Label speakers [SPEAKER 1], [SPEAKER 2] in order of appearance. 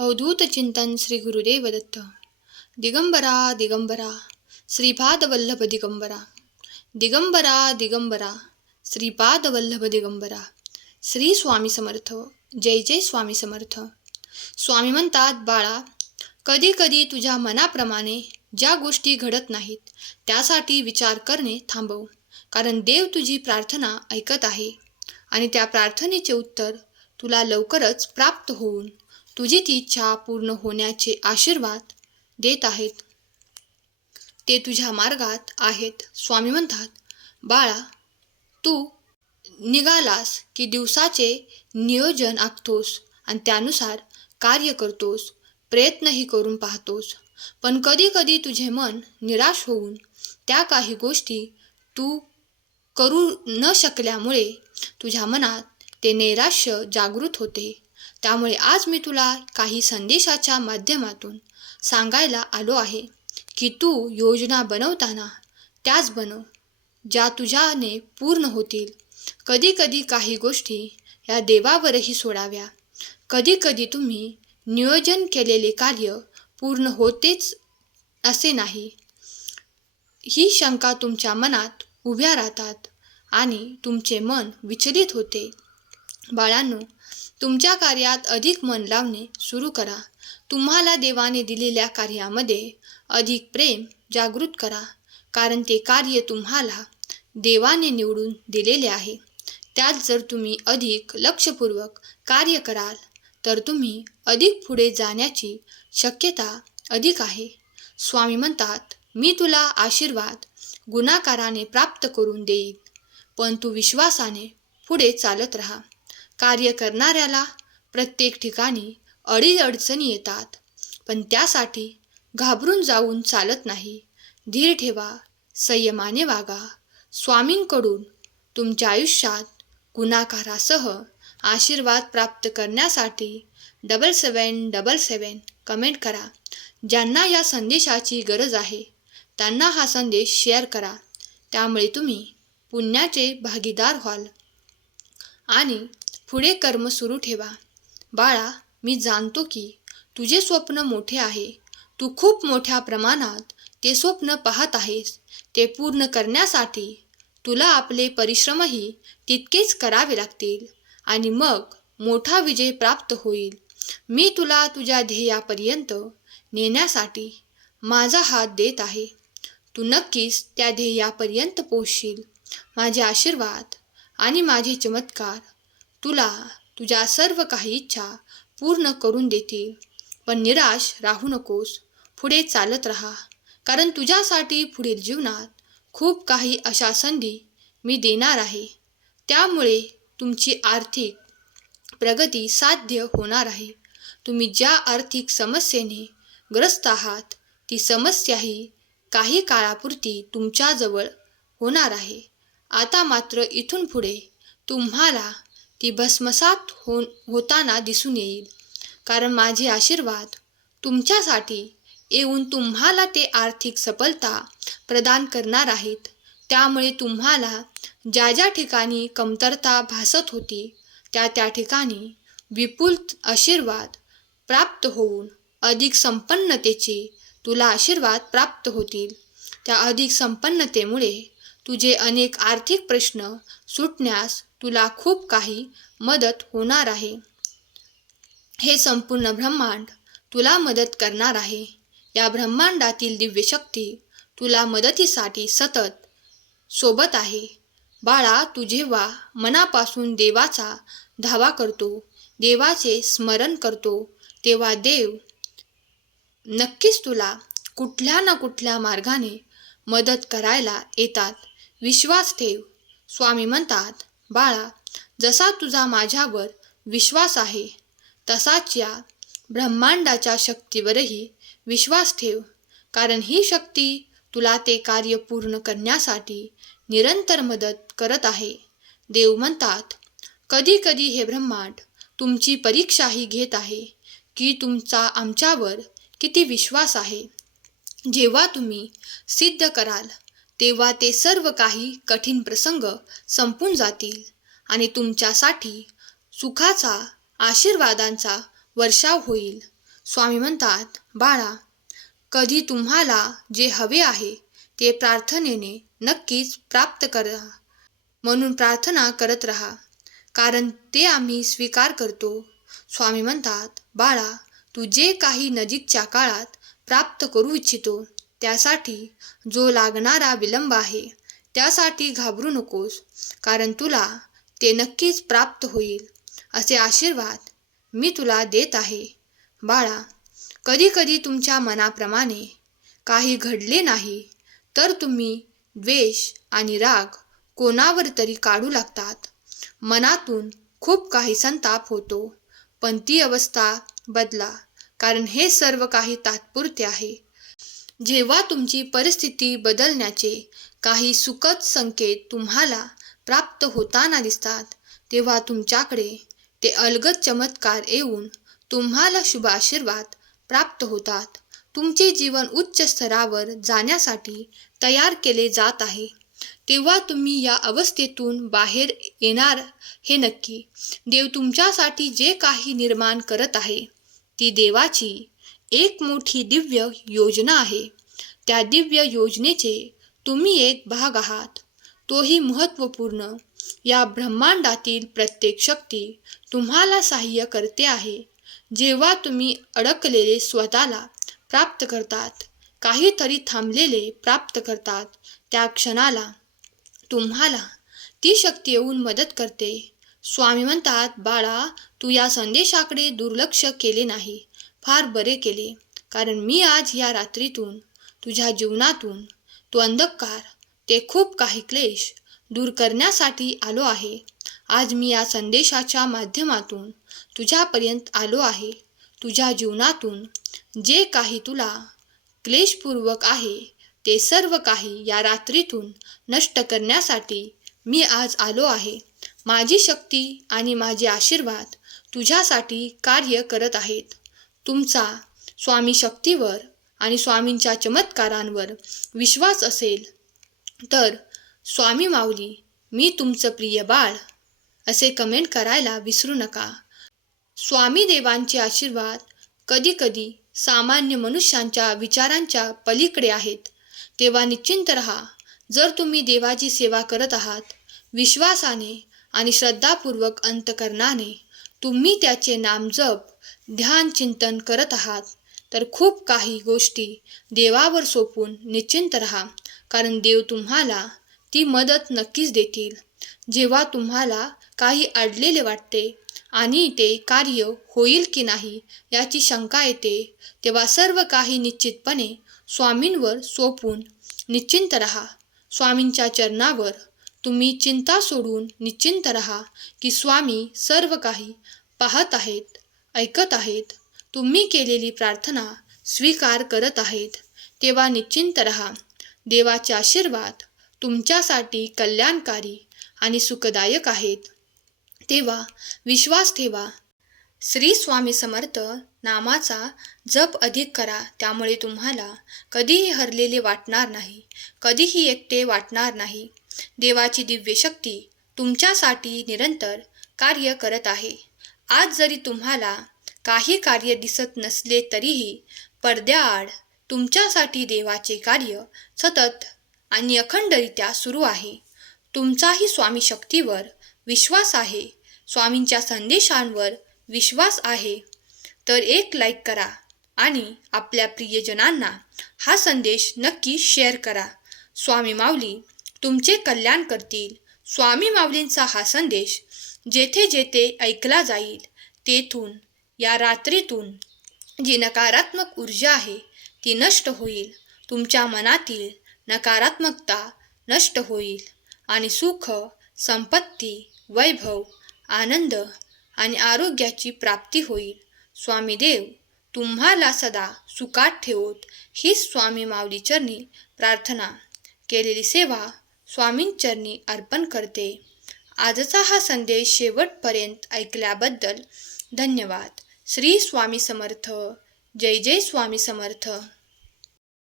[SPEAKER 1] अवधूत चिंतन श्री गुरुदेव दत्त दिगंबरा दिगंबरा श्रीपादवल्लभ दिगंबरा. दिगंबरा दिगंबरा श्रीपादवल्लभ दिगंबरा. श्री स्वामी समर्थ. जय जय स्वामी समर्थ. स्वामी म्हणतात बाळा कधी कधी तुझ्या मनाप्रमाणे ज्या गोष्टी घडत नाहीत त्यासाठी विचार करणे थांबव. कारण देव तुझी प्रार्थना ऐकत आहे आणि त्या प्रार्थनेचे उत्तर तुला लवकरच प्राप्त होऊन तुझी ती इच्छा पूर्ण होण्याचे आशीर्वाद देत आहेत. ते तुझ्या मार्गात आहेत स्वामी म्हणतात. बाळा तू निघालास की दिवसाचे नियोजन आखतोस आणि त्यानुसार कार्य करतोस प्रयत्नही करून पाहतोस. पण कधी कधी तुझे मन निराश होऊन त्या काही गोष्टी तू करू न शकल्यामुळे तुझ्या मनात ते नैराश्य जागृत होते. त्यामुळे आज मी तुला काही संदेशाच्या माध्यमातून सांगायला आलो आहे की तू योजना बनवताना त्याच बनव ज्या तुझ्याने पूर्ण होतील. कधी कधी काही गोष्टी या देवावरही सोडाव्या. कधी कधी तुम्ही नियोजन केलेले कार्य पूर्ण होतेच असे नाही. ही शंका तुमच्या मनात उभ्या राहतात आणि तुमचे मन विचलित होते. बाळांनो तुमच्या कार्यात अधिक मन लावणे सुरू करा. तुम्हाला देवाने दिलेल्या कार्यामध्ये अधिक प्रेम जागृत करा कारण ते कार्य तुम्हाला देवाने निवडून दिलेले आहे. त्यात जर तुम्ही अधिक लक्षपूर्वक कार्य कराल तर तुम्ही अधिक पुढे जाण्याची शक्यता अधिक आहे. स्वामी म्हणतात मी तुला आशीर्वाद गुणाकाराने प्राप्त करून देईन पण तू विश्वासाने पुढे चालत राहा. कार्य करणाऱ्याला प्रत्येक ठिकाणी अडीअडचणी येतात. पण त्यासाठी घाबरून जाऊन चालत नाही. धीर ठेवा संयमाने वागा. स्वामींकडून तुमच्या आयुष्यात गुणाकारासह आशीर्वाद प्राप्त करण्यासाठी double seven double seven comment करा. ज्यांना या संदेशाची गरज आहे त्यांना हा संदेश शेअर करा. त्यामुळे तुम्ही पुण्याचे भागीदार व्हाल. आणि पुढे कर्म सुरू ठेवा. बाळा मी जाणतो की तुझे स्वप्न मोठे आहे. तू खूप मोठ्या प्रमाणात ते स्वप्न पाहत आहेस. ते पूर्ण करण्यासाठी तुला आपले परिश्रमही तितकेच करावे लागतील आणि मग मोठा विजय प्राप्त होईल. मी तुला तुझ्या ध्येयापर्यंत नेण्यासाठी माझा हात देत आहे. तू नक्कीच त्या ध्येयापर्यंत पोचशील माझे आशीर्वाद आणि माझे चमत्कार तुला तुझ्या सर्व काही इच्छा पूर्ण करून देतील पण निराश राहू नकोस. पुढे चालत राहा. कारण तुझ्यासाठी पुढील जीवनात खूप काही अशा संधी मी देणार आहे. त्यामुळे तुमची आर्थिक प्रगती साध्य होणार आहे. तुम्ही ज्या आर्थिक समस्येने ग्रस्त आहात ती समस्याही काही काळापुरती तुमच्याजवळ होणार आहे. आता मात्र इथून पुढे तुम्हाला ती भस्मसात हो होताना दिसून येईल. कारण माझे आशीर्वाद तुमच्यासाठी येऊन तुम्हाला ते आर्थिक सफलता प्रदान करणार आहेत. त्यामुळे तुम्हाला ज्या ज्या ठिकाणी कमतरता भासत होती त्या त्या ठिकाणी विपुल आशीर्वाद प्राप्त होऊन अधिक संपन्नतेचे तुला आशीर्वाद प्राप्त होतील. त्या अधिक संपन्नतेमुळे तुझे अनेक आर्थिक प्रश्न सुटण्यास तुला खूप काही मदत होणार आहे. हे संपूर्ण ब्रह्मांड तुला मदत करणार आहे. या ब्रह्मांडातील दिव्य शक्ती तुला मदतीसाठी सतत सोबत आहे. बाळा तू जेव्हा मनापासून देवाचा धावा करतो देवाचे स्मरण करतो तेव्हा देव नक्कीच तुला कुठल्या ना कुठल्या मार्गाने मदत करायला येतात. विश्वास ठेव. स्वामी म्हणतात बाळा जसा तुझा माझ्यावर विश्वास आहे तसाच या ब्रह्मांडाच्या शक्तीवरही विश्वास ठेव कारण ही शक्ती तुला ते कार्य पूर्ण करण्यासाठी निरंतर मदत करत आहे. देव म्हणतात कधी कधी हे ब्रह्मांड तुमची परीक्षाही घेत आहे की तुमचा आमच्यावर किती विश्वास आहे. जेव्हा तुम्ही सिद्ध कराल तेव्हा ते सर्व काही कठीण प्रसंग संपून जातील आणि तुमच्यासाठी सुखाचा आशीर्वादांचा वर्षाव होईल. स्वामी म्हणतात बाळा कधी तुम्हाला जे हवे आहे ते प्रार्थनेने नक्कीच प्राप्त करा म्हणून प्रार्थना करत राहा कारण ते आम्ही स्वीकार करतो. स्वामी म्हणतात बाळा तू जे काही नजीकच्या काळात प्राप्त करू इच्छितो त्यासाठी जो लागणारा विलंब आहे त्यासाठी घाबरू नकोस कारण तुला ते नक्कीच प्राप्त होईल असे आशीर्वाद मी तुला देत आहे. बाळा कधीकधी तुमच्या मनाप्रमाणे काही घडले नाही तर तुम्ही द्वेष आणि राग कोणावर तरी काढू लागतात. मनातून खूप काही संताप होतो पण ती अवस्था बदला कारण हे सर्व काही तात्पुरते आहे. जेव्हा तुमची परिस्थिती बदलण्याचे काही सुखद संकेत तुम्हाला प्राप्त होताना दिसतात तेव्हा तुमच्याकडे ते अलगद चमत्कार येऊन तुम्हाला शुभ आशीर्वाद प्राप्त होतात. तुमचे जीवन उच्च स्तरावर जाण्यासाठी तयार केले जात आहे. तेव्हा तुम्ही या अवस्थेतून बाहेर येणार हे नक्की. देव तुमच्यासाठी जे काही निर्माण करत आहे ती देवाची एक मोठी दिव्य योजना आहे. त्या दिव्य योजनेचे तुम्ही एक भाग आहात. तोही महत्त्वपूर्ण. या ब्रह्मांडातील प्रत्येक शक्ती तुम्हाला सहाय्य करते आहे. जेव्हा तुम्ही अडकलेले स्वतःला प्राप्त करतात काहीतरी थांबलेले प्राप्त करतात त्या क्षणाला तुम्हाला ती शक्ती येऊन मदत करते. स्वामी म्हणतात बाळा तू या संदेशाकडे दुर्लक्ष केले नाही. फार बरे केले. कारण मी आज या रात्रीतून तुझ्या जीवनातून तो अंधकार ते खूप काही क्लेश दूर करण्यासाठी आलो आहे. आज मी या संदेशाच्या माध्यमातून तुझ्यापर्यंत आलो आहे. तुझ्या जीवनातून जे काही तुला क्लेशपूर्वक आहे ते सर्व काही या रात्रीतून नष्ट करण्यासाठी मी आज आलो आहे. माझी शक्ती आणि माझे आशीर्वाद तुझ्यासाठी कार्य करत आहेत. तुमचा स्वामी शक्तीवर आणि स्वामींच्या चमत्कारांवर विश्वास असेल तर स्वामी माऊली मी तुमचं प्रिय बाळ असे कमेंट करायला विसरू नका. स्वामी देवांचे आशीर्वाद कधीकधी सामान्य मनुष्यांच्या विचारांच्या पलीकडे आहेत. तेव्हा निश्चिंत रहा. जर तुम्ही देवाची सेवा करत आहात विश्वासाने आणि श्रद्धापूर्वक अंतकरणाने तुम्ही त्याचे नामजप ध्यान चिंतन करत आहात तर खूप काही गोष्टी देवावर सोपून निश्चिंत रहा कारण देव तुम्हाला ती मदत नक्कीच देतील. जेव्हा तुम्हाला काही अडलेले वाटते आणि ते कार्य होईल की नाही याची शंका येते तेव्हा सर्व काही निश्चितपणे स्वामींवर सोपून निश्चिंत रहा. स्वामींच्या चरणावर तुम्ही चिंता सोडून निश्चिंत रहा की स्वामी सर्व काही पाहत आहेत ऐकत आहेत. तुम्ही केलेली प्रार्थना स्वीकार करत आहेत. तेव्हा निश्चिंत रहा. देवाचे आशीर्वाद तुमच्यासाठी कल्याणकारी आणि सुखदायक आहेत. तेव्हा विश्वास ठेवा. श्री स्वामी समर्थ नामाचा जप अधिक करा त्यामुळे तुम्हाला कधीही हरलेले वाटणार नाही कधीही एकटे वाटणार नाही. देवाची दिव्य शक्ती तुमच्यासाठी निरंतर कार्य करत आहे. आज जरी तुम्हाला काही कार्य दिसत नसले तरीही पडद्याआड तुमच्यासाठी देवाचे कार्य सतत आणि अखंडरित्या सुरू आहे. तुमचाही स्वामी शक्तीवर विश्वास आहे. स्वामींच्या संदेशांवर विश्वास आहे तर एक लाईक करा आणि आपल्या प्रियजनांना हा संदेश नक्की शेअर करा. स्वामी माऊली तुमचे कल्याण करतील. स्वामी माऊलींचा हा संदेश जेथे जेथे ऐकला जाईल तेथून या रात्रीतून जी नकारात्मक ऊर्जा आहे ती नष्ट होईल. तुमच्या मनातील नकारात्मकता नष्ट होईल आणि सुख संपत्ती वैभव आनंद आणि आरोग्याची प्राप्ती होईल. स्वामीदेव तुम्हाला सदा सुखात ठेवोत. ही स्वामी माऊली चरणी प्रार्थना. केलेली सेवा स्वामींचरणी अर्पण करते. आजचा हा संदेश शेवटपर्यंत ऐकल्याबद्दल धन्यवाद. श्री स्वामी समर्थ. जय जय स्वामी समर्थ.